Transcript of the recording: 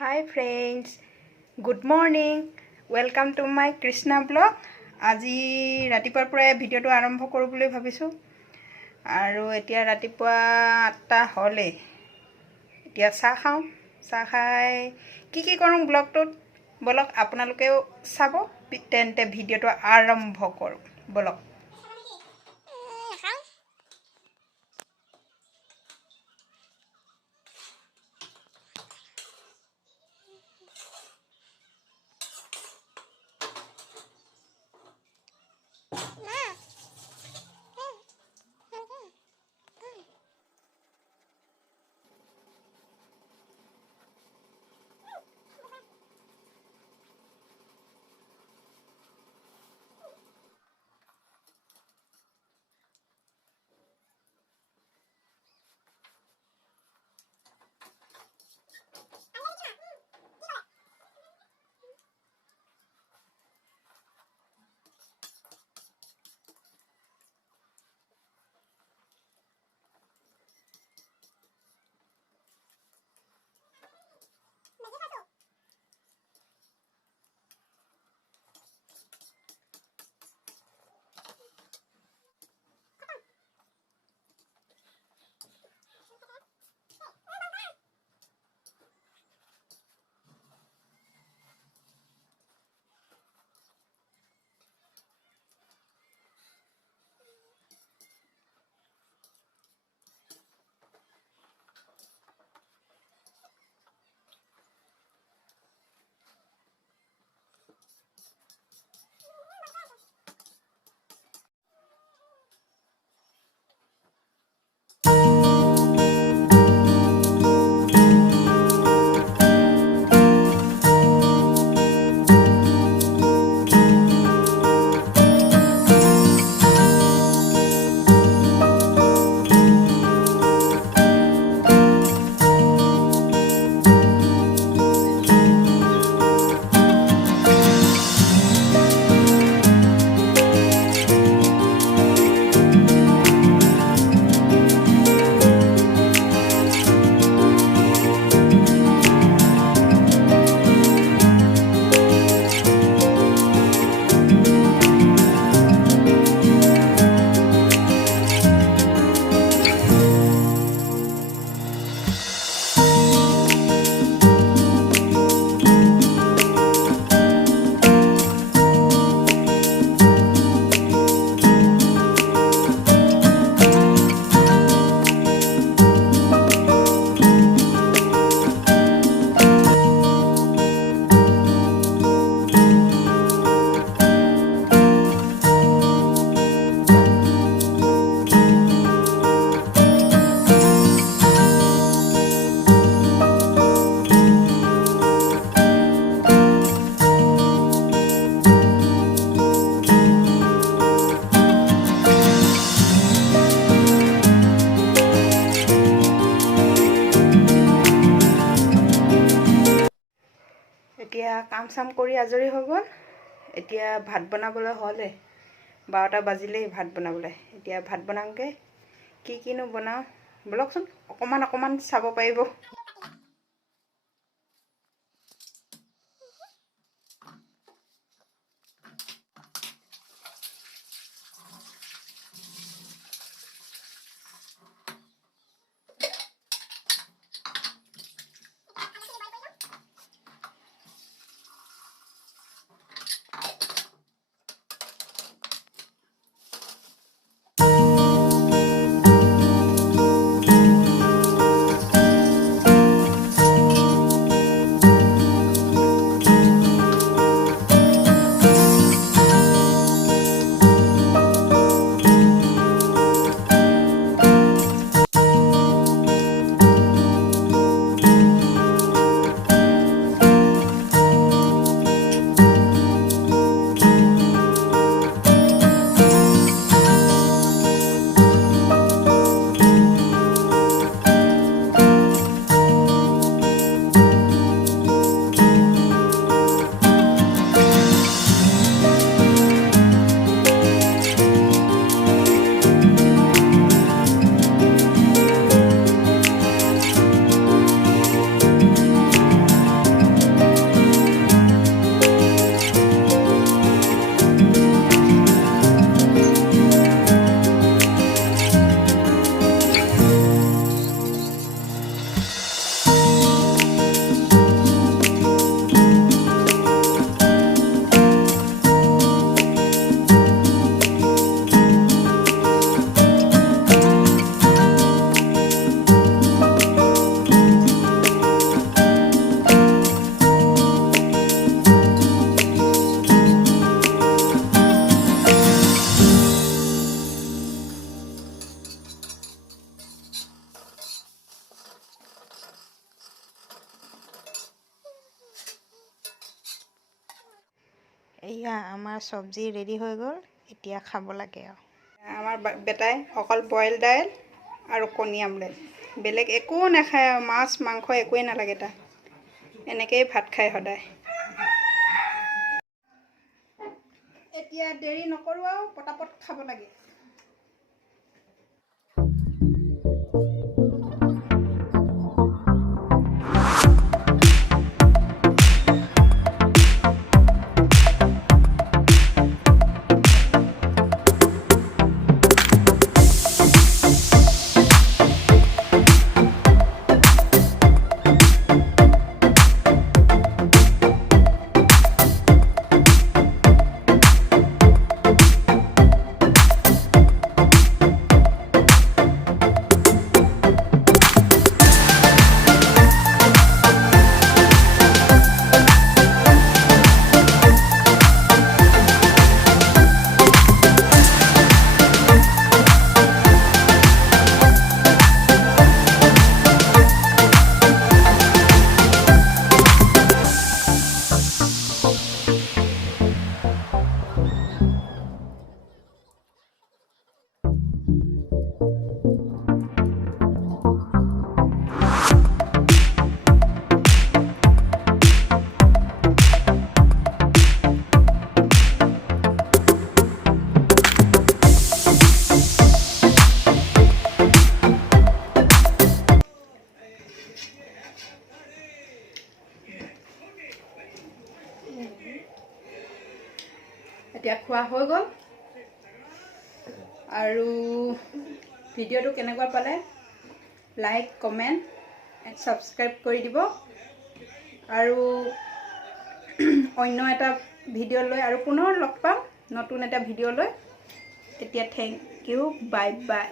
Hi friends, good morning. Welcome to my Krishna blog. আজি ৰাতিপুৱাৰ পৰা ভিডিঅ'টো আৰম্ভ কৰোঁ বুলি ভাবিছোঁ আৰু এতিয়া ৰাতিপুৱা 8টা হ'লে এতিয়া চাহ খাওঁ চাহ খাই কি কৰোঁ ব্লগটোত বলক আপোনালোকেও চাব তেন্তে ভিডিঅ'টো আৰম্ভ কৰোঁ বলক এতিয়া কাম চাম কৰি আজৰি হৈ গ'ল এতিয়া ভাত বনাবলৈ হ'লে 12টা বাজিলেই ভাত বনাবলৈ এতিয়া ভাত বনাওঁগে কিনো বনাওঁ বলকচোন অকমান চাব পাৰিব এয়া আমাৰ চব্জি ৰেডি হৈ গ'ল, এতিয়া খাব লাগে আৰু। আমাৰ বেটাই অকল বইল দাইল আৰু কণী আমলেট, বেলেগ একো নাখায় আৰু, মাছ মাংস একোৱেই নালাগে তাক, এনেকেই ভাত খায় সদায়। এতিয়া দেৰি নকৰোঁ আৰু পটাপট খাব লাগে। এতিয়া খোৱা হৈ গ'ল আৰু ভিডিঅ'টো কেনেকুৱা পালে লাইক কমেণ্ট এণ্ড ছাবস্ক্ৰাইব কৰি দিব আৰু অন্য এটা ভিডিঅ' লৈ আৰু পুনৰ লগ পাম নতুন এটা ভিডিঅ' লৈ। এতিয়া থেংক ইউ, বাই বাই।